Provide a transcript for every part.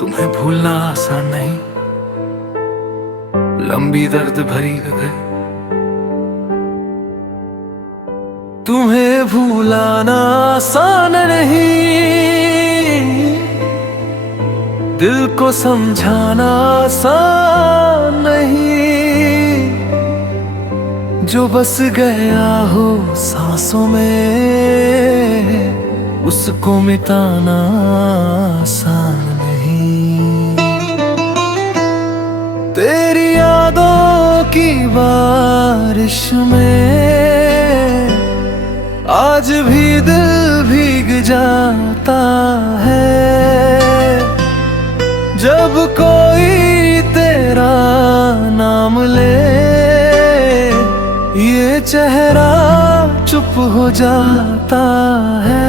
तुम्हें भूलना आसान नहीं, लंबी दर्द भरी गए। तुम्हें भूलाना आसान नहीं, दिल को समझाना आसान नहीं। जो बस गया हो सांसों में, उसको मिटाना आसान नहीं। तेरी यादों की बारिश में आज भी दिल भीग जाता है। जब कोई तेरा नाम ले, ये चेहरा चुप हो जाता है।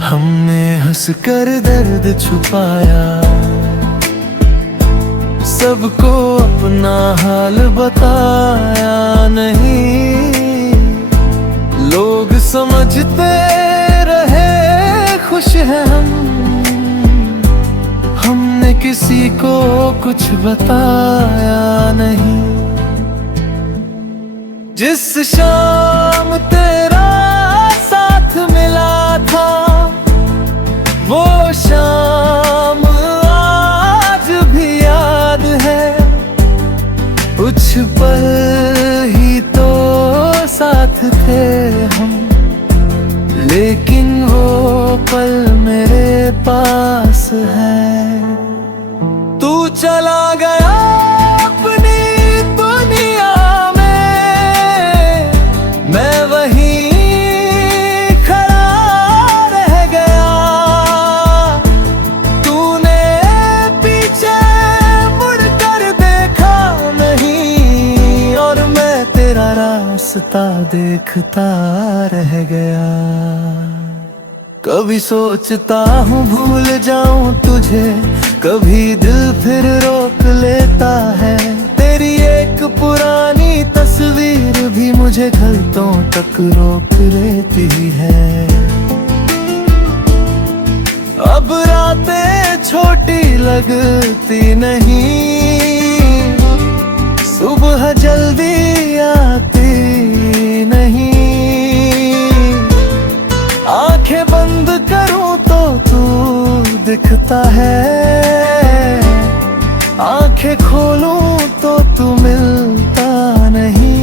हमने हंसकर दर्द छुपाया, सबको अपना हाल बताया नहीं। लोग समझते रहे खुश हैं हम, हमने किसी को कुछ बताया नहीं। जिस शाम तेरा साथ मिला था, वो शाम आज भी याद है। कुछ पल ही तो साथ थे हम, लेकिन वो पल मेरे पास है। तू चला गया अपनी दुनिया में, मैं वहीं खड़ा रह गया। तूने पीछे मुड़कर देखा नहीं, और मैं तेरा रास्ता देखता रह गया। कभी सोचता हूँ भूल जाऊं तुझे, कभी दिल फिर रोक लेता है। तेरी एक पुरानी तस्वीर भी मुझे गलतों तक रोक लेती है। अब रातें छोटी लगती नहीं, सुबह जल्दी आती नहीं। आंखें बंद करूं तो तू दिखता है, आंखें खोलूं तो तू मिलता नहीं।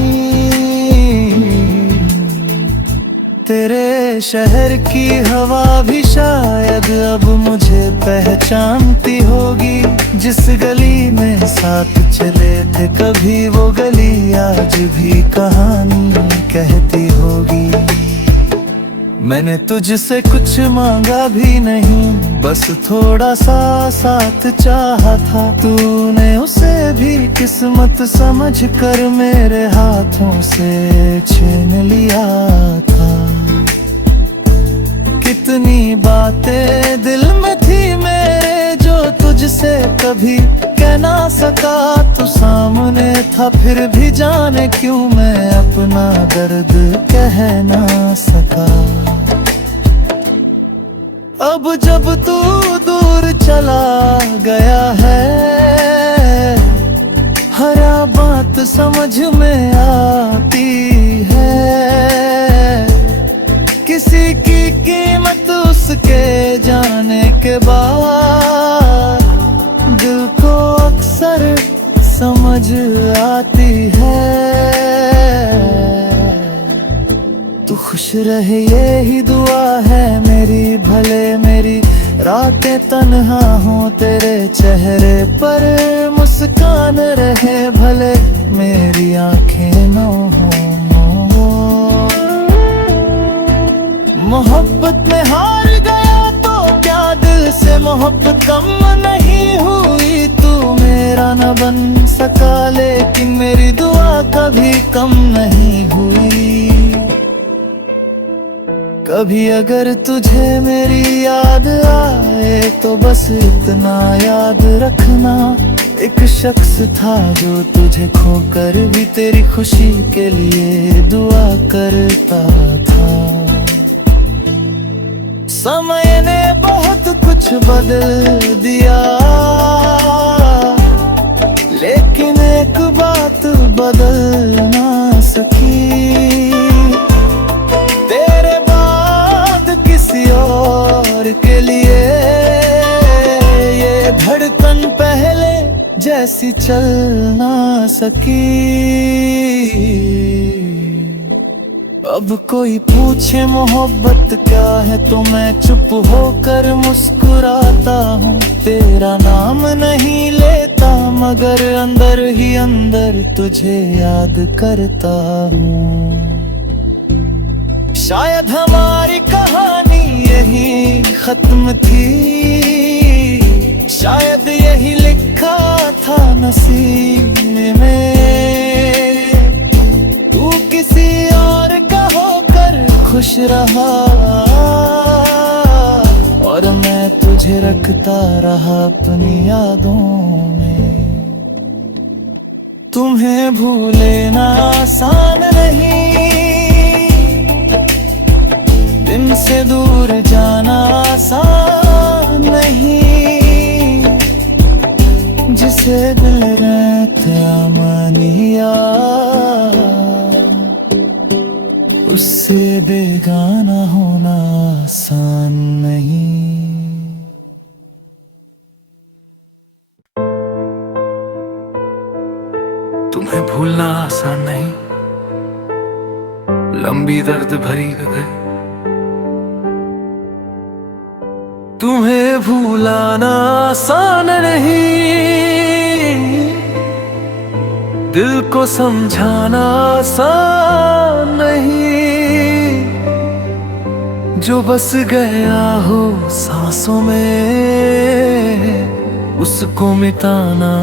तेरे शहर की हवा भी शायद अब मुझे पहचानती होगी। जिस गली में साथ चले थे कभी, वो गली आज भी कहानी कहती होगी। मैंने तुझसे कुछ मांगा भी नहीं, बस थोड़ा सा साथ चाहा था। तूने उसे भी किस्मत समझ कर मेरे हाथों से छीन लिया था। कितनी बातें दिल में थी मेरे, जो तुझसे कभी कह ना सका। तू सामने था फिर भी जाने क्यों मैं अपना दर्द कह ना सका। अब जब तू दूर चला गया है, हर बात समझ में आती है। किसी की कीमत उसके जाने के बाद दिल को अक्सर समझ आती है। तू खुश रहे यही दुआ है मेरी, भले मेरी रातें तन्हा हो तेरे चेहरे पर मुस्कान रहे। भले मेरी आंखें न हो, मोहब्बत में हार गया तो क्या दिल से मोहब्बत कम नहीं हुई। तू मेरा न बन सका, लेकिन मेरी दुआ कभी कम नहीं हुई। कभी अगर तुझे मेरी याद आए तो बस इतना याद रखना, एक शख्स था जो तुझे खोकर भी तेरी खुशी के लिए दुआ करता था। समय ने बहुत कुछ बदल दिया, लेकिन एक बात बदल ना सकी। तेरे बाद किसी और के लिए ये धड़कन पहले जैसी चल ना सकी। अब कोई पूछे मोहब्बत क्या है तो मैं चुप होकर मुस्कुराता हूँ। तेरा नाम नहीं लेता मगर अंदर ही अंदर तुझे याद करता हूँ। शायद हमारी कहानी यही खत्म थी, शायद यही लिखा था नसीब में। तू किसी और का होकर खुश रहा और मैं तुझे रखता रहा अपनी यादों में। तुम्हें भूलना आसान नहीं, दिन से दूर जाना आसान नहीं। जिसे दिल रहता मानिया उससे बेगाना होना आसान नहीं। तुम्हें भूलना आसान नहीं, लंबी दर्द भरी गगन। तुम्हें भूलाना आसान नहीं, दिल को समझाना आसान नहीं। जो बस गया हो सांसों में उसको मिटाना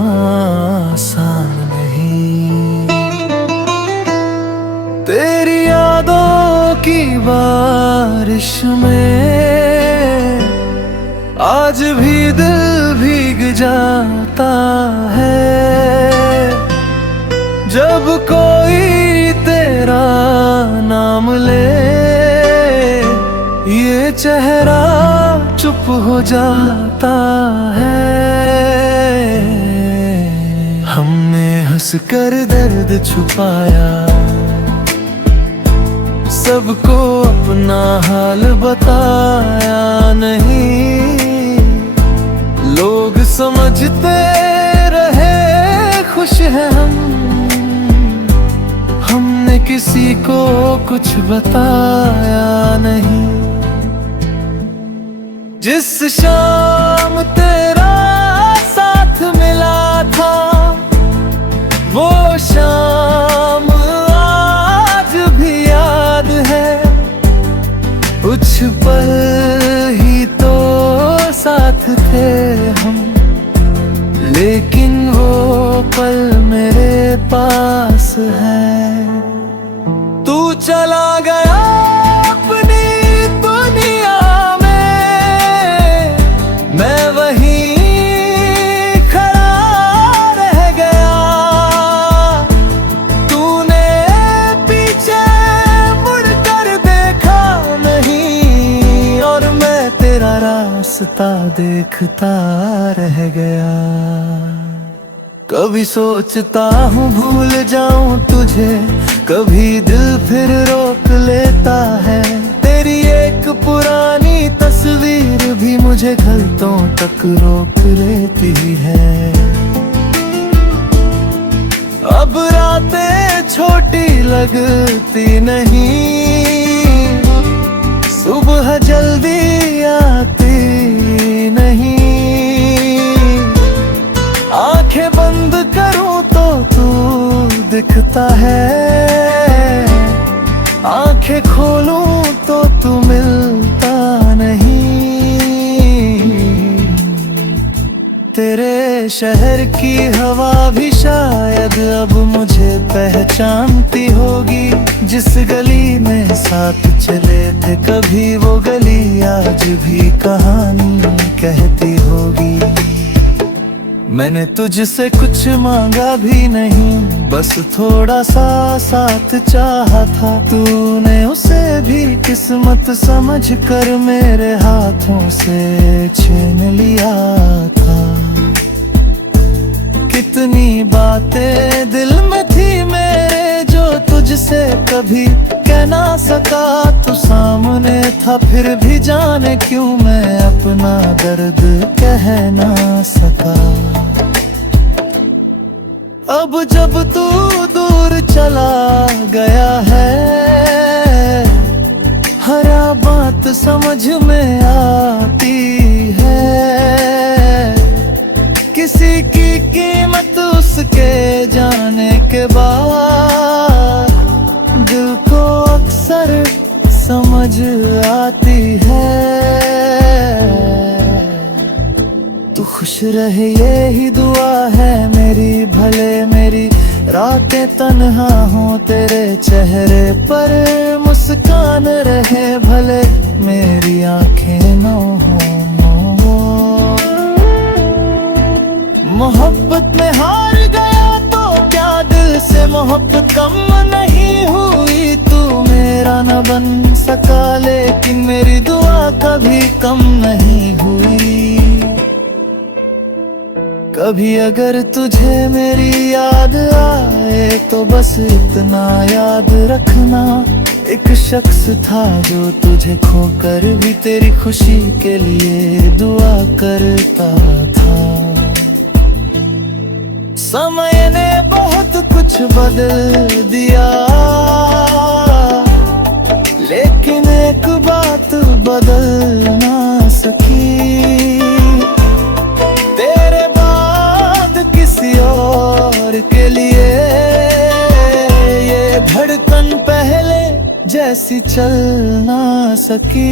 आसान नहीं। तेरी यादों की बारिश में आज भी दिल भीग जाता है। जब कोई तेरा नाम ले ये चेहरा चुप हो जाता है। हमने हंसकर दर्द छुपाया, सबको अपना हाल बताया नहीं। लोग समझते रहे खुश हैं हम, हमने किसी को कुछ बताया नहीं। जिस शाम तेरा साथ मिला था वो शाम आज भी याद है। कुछ पल ही तो साथ थे हम, लेकिन वो पल मेरे पास है। तू चला गया अपनी दुनिया में, मैं वहीं खड़ा रह गया। तूने पीछे मुड़कर देखा नहीं और मैं तेरा रास्ता देखता रह गया। कभी सोचता हूँ भूल जाऊं तुझे, कभी दिल फिर रोक लेता है। तेरी एक पुरानी तस्वीर भी मुझे गलतों तक रोक लेती है। अब रातें छोटी लगती नहीं, सुबह जल्दी आती नहीं। आंखें बंद करूं तो तू दिखता है, आंखें खोलूं तो तू मिलता नहीं। तेरे शहर की हवा भी शायद अब मुझे पहचानती होगी। जिस गली में साथ चले थे कभी वो गली आज भी कहानी कहती होगी। मैंने तुझसे कुछ मांगा भी नहीं, बस थोड़ा सा साथ चाहा था, तूने उसे भी किस्मत समझ कर मेरे हाथों से छीन लिया था। कितनी बातें दिल में थी मेरे जो तुझसे कभी कह ना सका, तू सामने था फिर भी जाने क्यों मैं अपना दर्द कह ना सका। अब जब तू दूर चला गया है, हर बात समझ में आती है। किसी की कीमत उसके जाने के बाद दिल को अक्सर समझ आती है। तू खुश रहे यही दुआ है मेरी, भले मेरी रातें तन्हा हो तेरे चेहरे पर मुस्कान रहे, भले मेरी आंखें न हो। मोहब्बत में हार गया तो क्या दिल से मोहब्बत कम नहीं हुई, तू मेरा न बन सका लेकिन मेरी दुआ कभी कम नहीं हुई। कभी अगर तुझे मेरी याद आए तो बस इतना याद रखना, एक शख्स था जो तुझे खोकर भी तेरी खुशी के लिए दुआ करता था। समय ने बहुत कुछ बदल दिया, लेकिन एक बात बदल ना सकी, तेरे बाद किसी और के लिए ये धड़कन पहले जैसी चल ना सकी।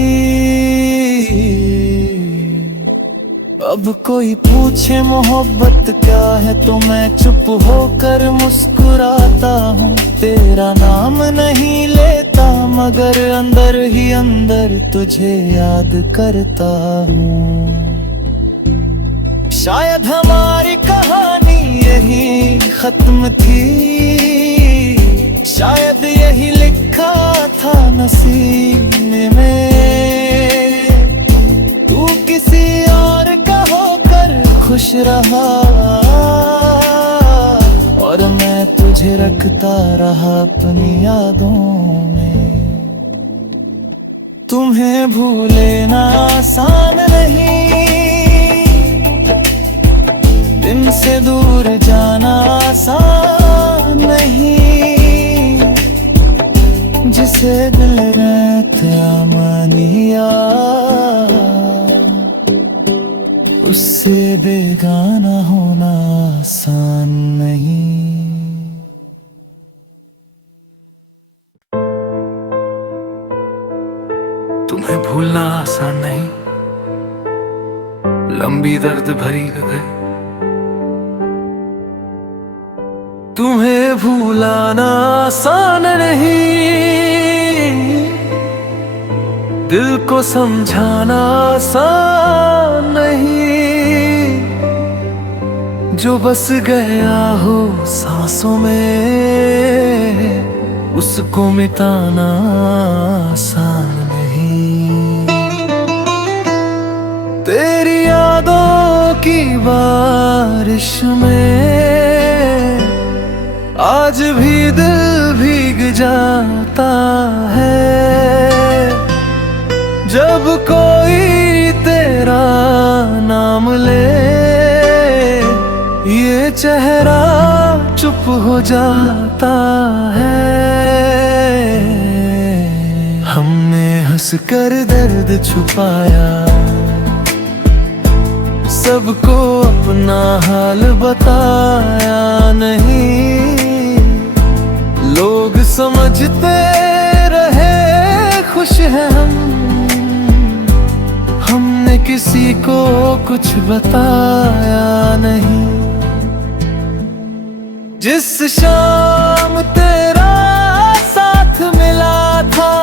अब कोई पूछे मोहब्बत क्या है तो मैं चुप होकर मुस्कुराता हूँ, तेरा नाम नहीं लेता मगर अंदर ही अंदर तुझे याद करता हूँ। शायद हमारी कहानी यही खत्म थी, शायद यही लिखा था नसीब में, तू किसी और का होकर खुश रहा और मैं तुझे रखता रहा अपनी यादों में। तुम्हें भूलना आसान नहीं, दिन से दूर जाना आसान नहीं, जिसे दिल रहता मानिया उससे बेगाना होना आसान नहीं। तुम्हें भूलना आसान नहीं, लंबी दर्द भरी गए। तुम्हें भूलाना आसान नहीं, दिल को समझाना आसान नहीं, जो बस गया हो सांसों में उसको मिटाना आसान नहीं। तेरी यादों की बारिश में आज भी दिल भीग जाता है, जब कोई तेरा नाम ले ये चेहरा चुप हो जाता है। हमने हंसकर दर्द छुपाया, सबको अपना हाल बताया नहीं, लोग समझते रहे खुश हैं हमने किसी को कुछ बताया नहीं। जिस शाम तेरा साथ मिला था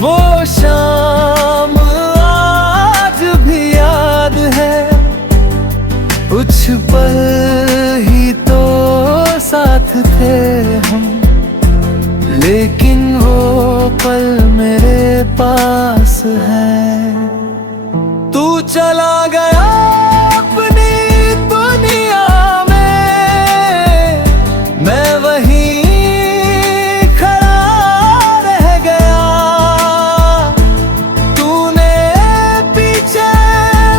वो शाम आज भी याद है, कुछ पल ही तो पास है। तू चला गया अपनी दुनिया में, मैं वहीं खड़ा रह गया। तूने पीछे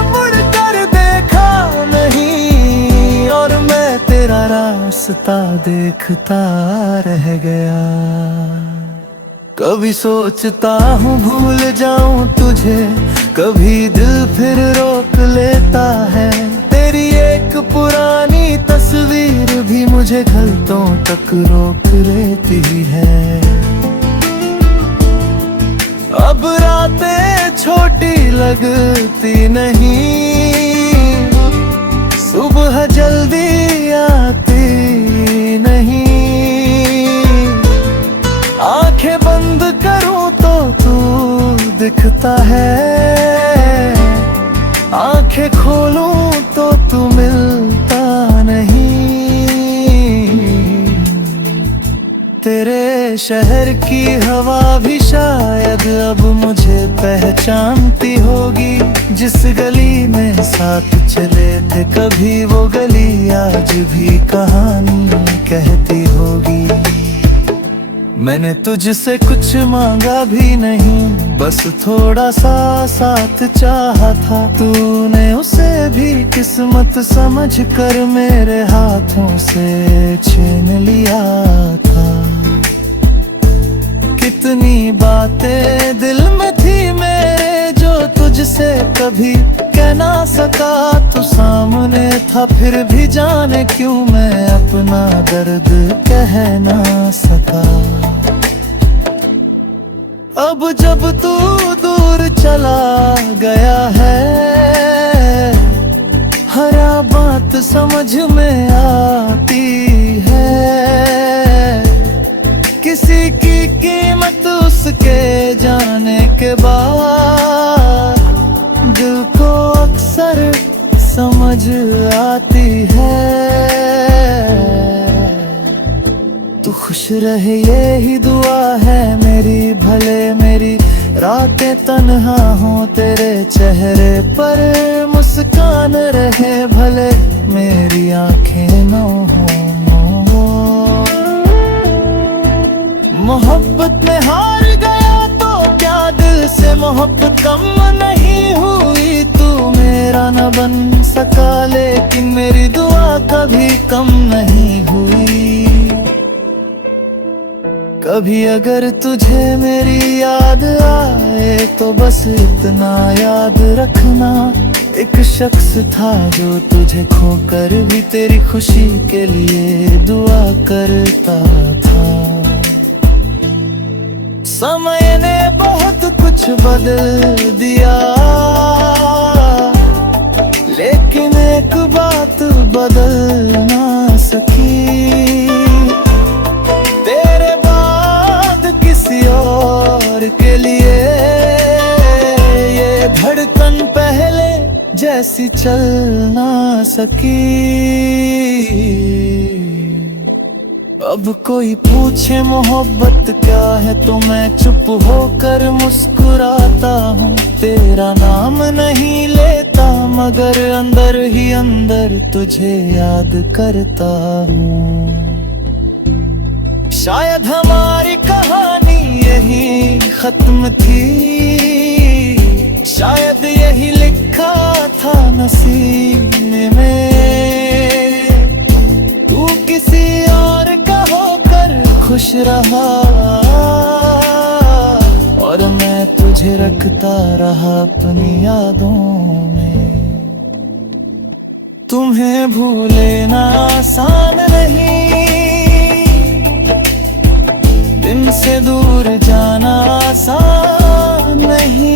मुड़कर देखा नहीं, और मैं तेरा रास्ता देखता रह गया। कभी सोचता हूँ भूल जाऊं तुझे, कभी दिल फिर रोक लेता है। तेरी एक पुरानी तस्वीर भी मुझे गलतों तक रोक लेती है। अब रातें छोटी लगती नहीं, सुबह जल्दी आती नहीं। आंखें बंद करूं तो तू दिखता है, आंखें खोलूं तो तू मिलता नहीं। तेरे शहर की हवा भी शायद अब मुझे पहचानती होगी। जिस गली में साथ चले थे कभी, वो गली आज भी कहानी कहती होगी। मैंने तुझसे कुछ मांगा भी नहीं, बस थोड़ा सा साथ चाहा था। तूने उसे भी किस्मत समझ कर मेरे हाथों से छीन लिया था। कितनी बातें दिल में थी मेरे जो तुझसे कभी कह ना सका। तू सामने था फिर भी जाने क्यों मैं अपना दर्द कह ना सका। अब जब तू दूर चला गया है, हर बात समझ में आती है। किसी की कीमत उसके जाने के बाद दिल को अक्सर समझ आती है। तू खुश रहे यही दुआ है मेरी, भले मेरी रातें तन्हा हो तेरे चेहरे पर मुस्कान रहे, भले मेरी आंखें न हो। मोहब्बत में हार गया तो क्या दिल से मोहब्बत कम नहीं हुई। तू मेरा न बन सका लेकिन मेरी दुआ कभी कम नहीं हुई। कभी अगर तुझे मेरी याद आए तो बस इतना याद रखना, एक शख्स था जो तुझे खोकर भी तेरी खुशी के लिए दुआ करता था। समय ने बहुत कुछ बदल दिया, लेकिन एक बात बदल ना सकी। तेरे बाद किसी और के लिए ये धड़कन पहले जैसी चल ना सकी। अब कोई पूछे मोहब्बत क्या है तो मैं चुप होकर मुस्कुराता हूँ। तेरा नाम नहीं लेता मगर अंदर ही अंदर तुझे याद करता हूँ। शायद हमारी कहानी यही खत्म थी, शायद यही लिखा था नसीब में। तू किसी और का होकर खुश रहा और मैं तुझे रखता रहा अपनी यादों में। तुम्हें भूलना आसान नहीं, दिन से दूर जाना आसान नहीं।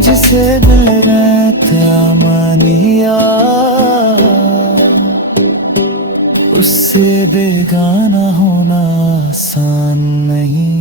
जिसे दिल रहता मानिया उससे बेगाना होना आसान नहीं।